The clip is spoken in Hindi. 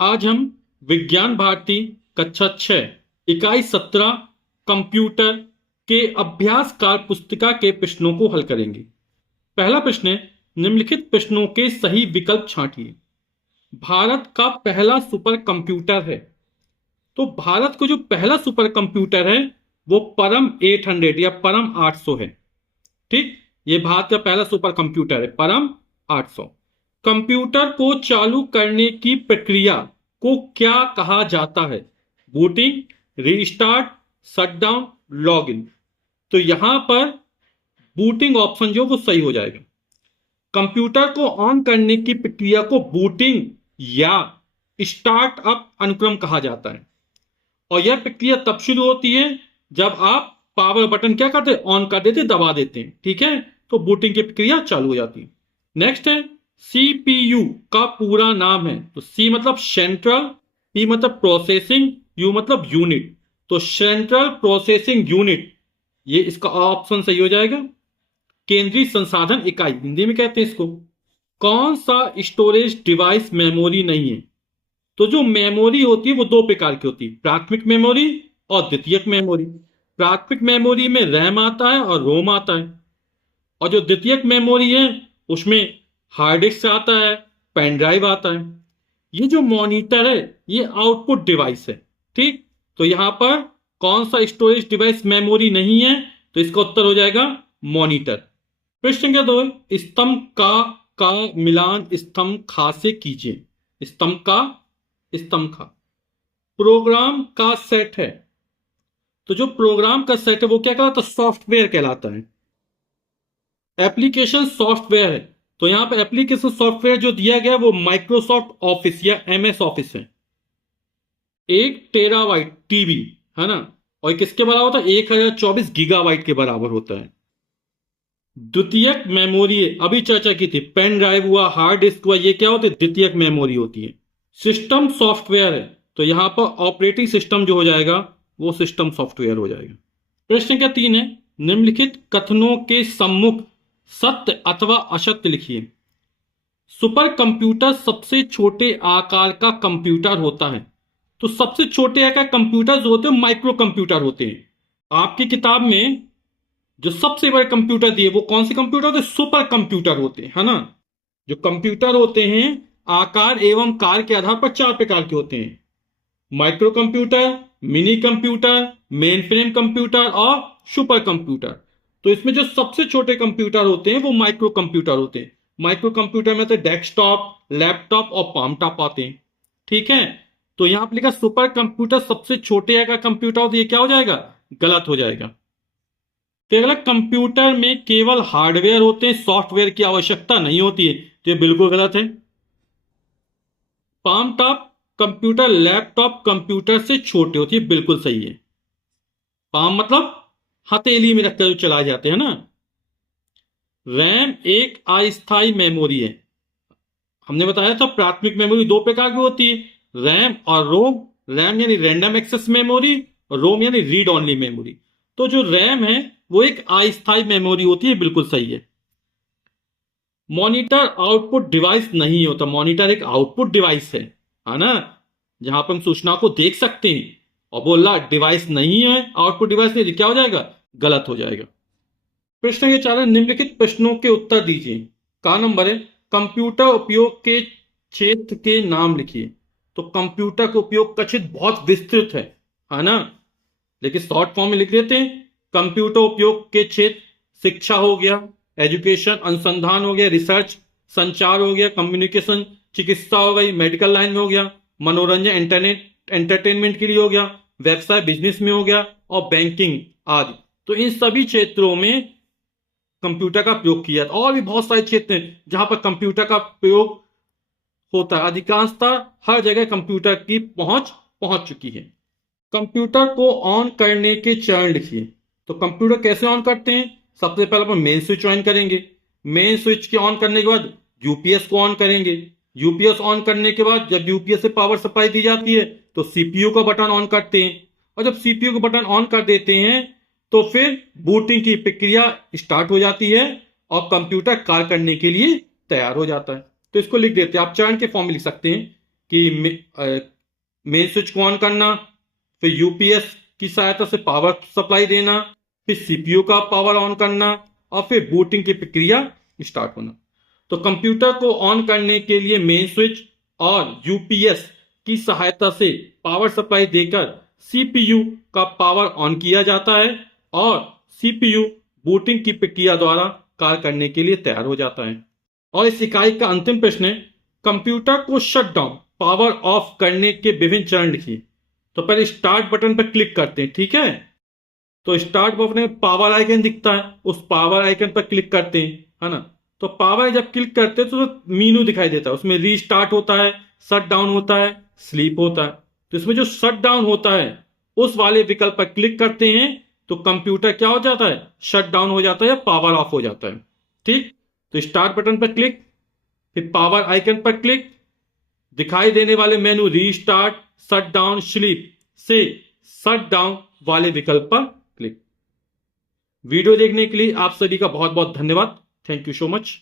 आज हम विज्ञान भारती कक्षा 6 इकाई 17 कंप्यूटर के अभ्यास कार्य पुस्तिका के प्रश्नों को हल करेंगे। पहला प्रश्न है, निम्नलिखित प्रश्नों के सही विकल्प छांटिए। भारत का पहला सुपर कंप्यूटर है, तो भारत को जो पहला सुपर कंप्यूटर है वो परम 800 या परम 800 है। ठीक, ये भारत का पहला सुपर कंप्यूटर है, परम 800। कंप्यूटर को चालू करने की प्रक्रिया को क्या कहा जाता है? Booting, restart, shutdown, login. तो यहां पर बूटिंग ऑप्शन जो वो सही हो जाएगा। कंप्यूटर को ऑन करने की प्रक्रिया को बूटिंग या स्टार्ट अप अनुक्रम कहा जाता है, और यह प्रक्रिया तब शुरू होती है जब आप पावर बटन क्या करते हैं, ऑन कर देते, दबा देते हैं। ठीक है, तो बूटिंग की प्रक्रिया चालू हो जाती है। नेक्स्ट है, सीपीयू का पूरा नाम है। तो सी मतलब सेंट्रल, पी मतलब प्रोसेसिंग, यू मतलब यूनिट। तो सेंट्रल प्रोसेसिंग यूनिट, ये इसका ऑप्शन सही हो जाएगा। केंद्रीय संसाधन इकाई हिंदी में कहते हैं इसको। कौन सा स्टोरेज डिवाइस मेमोरी नहीं है? तो जो मेमोरी होती है वो दो प्रकार की होती है, प्राथमिक मेमोरी और द्वितीयक मेमोरी। प्राथमिक मेमोरी में रैम आता है और रोम आता है, और जो द्वितीयक मेमोरी है उसमें हार्ड डिस्क आता है, पेन ड्राइव आता है। ये जो मॉनिटर है ये आउटपुट डिवाइस है। ठीक, तो यहां पर कौन सा स्टोरेज डिवाइस मेमोरी नहीं है? तो इसका उत्तर हो जाएगा मॉनिटर। प्रश्न संख्या 2, स्तंभ का मिलान स्तंभ खा से कीजिए। स्तंभ का, स्तंभ खा प्रोग्राम का सेट है। तो जो प्रोग्राम का सेट है वो क्या कहलाता है? सॉफ्टवेयर कहलाता है। एप्लीकेशन सॉफ्टवेयर है, तो यहां पर एप्लीकेशन सॉफ्टवेयर जो दिया गया है वो माइक्रोसॉफ्ट ऑफिस या एमएस ऑफिस है। 1 टेराबाइट टीबी है ना, और किसके बराबर होता है? 1024 गीगाबाइट के बराबर होता है। द्वितीयक मेमोरी है, अभी चर्चा की थी, पेन ड्राइव हुआ, हार्ड डिस्क हुआ, ये क्या होती है? द्वितीयक मेमोरी होती है। सिस्टम सॉफ्टवेयर है, तो यहां पर ऑपरेटिंग सिस्टम जो हो जाएगा वो सिस्टम सॉफ्टवेयर हो जाएगा। प्रश्न संख्या 3 है, निम्नलिखित कथनों के सम्मुख सत्य अथवा असत्य लिखिए। सुपर कंप्यूटर सबसे छोटे आकार का कंप्यूटर होता है। तो सबसे छोटे आकार कंप्यूटर जो होते हैं माइक्रो कंप्यूटर होते हैं। आपकी किताब में जो सबसे बड़े कंप्यूटर दिए वो कौन से कंप्यूटर होते हैं? सुपर कंप्यूटर होते हैं, है ना। जो कंप्यूटर होते हैं आकार एवं कार्य के आधार पर 4 प्रकार के होते हैं, micro computer, mini computer, main frame computer और सुपर कंप्यूटर। तो इसमें जो सबसे छोटे कंप्यूटर होते हैं वो माइक्रो कंप्यूटर होते हैं। माइक्रो कंप्यूटर में तो डेस्कटॉप, लैपटॉप और पाम टॉप आते हैं। ठीक है, तो यहां पर लिखा सुपर कंप्यूटर सबसे छोटे का कंप्यूटर हो, तो ये क्या हो जाएगा? गलत हो जाएगा। तो अगला, कंप्यूटर में केवल हार्डवेयर होते हैं, सॉफ्टवेयर की आवश्यकता नहीं होती है, तो ये बिल्कुल गलत है। Palm top computer laptop computer से छोटे होती है, बिल्कुल सही है। पाम मतलब हथेली में रखकर जो चलाए जाते हैं ना। रैम एक अस्थायी मेमोरी है। हमने बताया था प्राथमिक मेमोरी दो प्रकार की होती है, रैम और रोम। रैम यानी रैंडम एक्सेस मेमोरी, और रोम यानी रीड ओनली मेमोरी। तो जो रैम है वो एक अस्थायी मेमोरी होती है, बिल्कुल सही है। मॉनिटर आउटपुट डिवाइस नहीं होता। मॉनिटर एक आउटपुट डिवाइस है ना, जहां पर हम सूचना को देख सकते हैं, और बोला डिवाइस नहीं है, आउटपुट डिवाइस नहीं, क्या हो जाएगा? गलत हो जाएगा। प्रश्न ये 4, निम्नलिखित प्रश्नों के उत्तर दीजिए। का नंबर है, कंप्यूटर उपयोग के क्षेत्र के नाम लिखिए। तो कंप्यूटर के उपयोग का क्षेत्र बहुत विस्तृत है ना, लेकिन शॉर्ट फॉर्म में लिख देते हैं। कंप्यूटर उपयोग के क्षेत्र शिक्षा हो गया, एजुकेशन अनुसंधान हो गया, रिसर्च, संचार हो गया, कम्युनिकेशन चिकित्सा हो गई, मेडिकल लाइन में हो गया, मनोरंजन इंटरनेट एंटरटेनमेंट के लिए हो गया, व्यवसाय बिजनेस में हो गया, और बैंकिंग आदि। तो इन सभी क्षेत्रों में कंप्यूटर का प्रयोग किया। और भी बहुत सारे क्षेत्र हैं जहां पर कंप्यूटर का प्रयोग होता है। अधिकांशतः हर जगह कंप्यूटर की पहुंच चुकी है। कंप्यूटर को ऑन करने के चरण लिखिए। तो कंप्यूटर कैसे ऑन करते हैं? सबसे पहले अपन मेन स्विच ऑन करेंगे। मेन स्विच के ऑन करने के बाद यूपीएस को ऑन करेंगे। यूपीएस ऑन करने के बाद जब यूपीएस से पावर सप्लाई दी जाती है तो सीपीयू का बटन ऑन करते हैं, और जब सीपीयू का बटन ऑन कर देते हैं तो फिर बूटिंग की प्रक्रिया स्टार्ट हो जाती है और कंप्यूटर कार्य करने के लिए तैयार हो जाता है। तो इसको लिख देते हैं, आप चरण के फॉर्म में लिख सकते हैं। कि मेन स्विच को ऑन करना, फिर यूपीएस की सहायता से पावर सप्लाई देना, फिर सीपीयू का पावर ऑन करना और फिर बूटिंग की प्रक्रिया स्टार्ट होना। तो कंप्यूटर को ऑन करने के लिए मेन स्विच और यूपीएस की सहायता से पावर सप्लाई देकर सीपीयू का पावर ऑन किया जाता है और सीपीयू बूटिंग की प्रक्रिया द्वारा कार्य करने के लिए तैयार हो जाता है। और इस इकाई का अंतिम प्रश्न है, कंप्यूटर को शट डाउन पावर ऑफ करने के विभिन्न चरण लिखिए। तो पहले स्टार्ट बटन पर क्लिक करते हैं, ठीक है। तो स्टार्ट बटन में पावर आइकन दिखता है, उस पावर आइकन पर क्लिक करते हैं, है ना। तो पावर जब क्लिक करते हैं तो मीनू दिखाई देता है, उसमें रीस्टार्ट होता है, शट डाउन होता है, स्लीप होता है। तो इसमें जो शट डाउन होता है उस वाले विकल्प पर क्लिक करते हैं तो कंप्यूटर क्या हो जाता है, शट डाउन हो जाता है या पावर ऑफ हो जाता है, ठीक। तो स्टार्ट बटन पर क्लिक, फिर पावर आइकन पर क्लिक, दिखाई देने वाले मेनू रीस्टार्ट, शट डाउन, स्लीप से शट डाउन वाले विकल्प पर क्लिक। वीडियो देखने के लिए आप सभी का बहुत बहुत धन्यवाद। Thank you so much.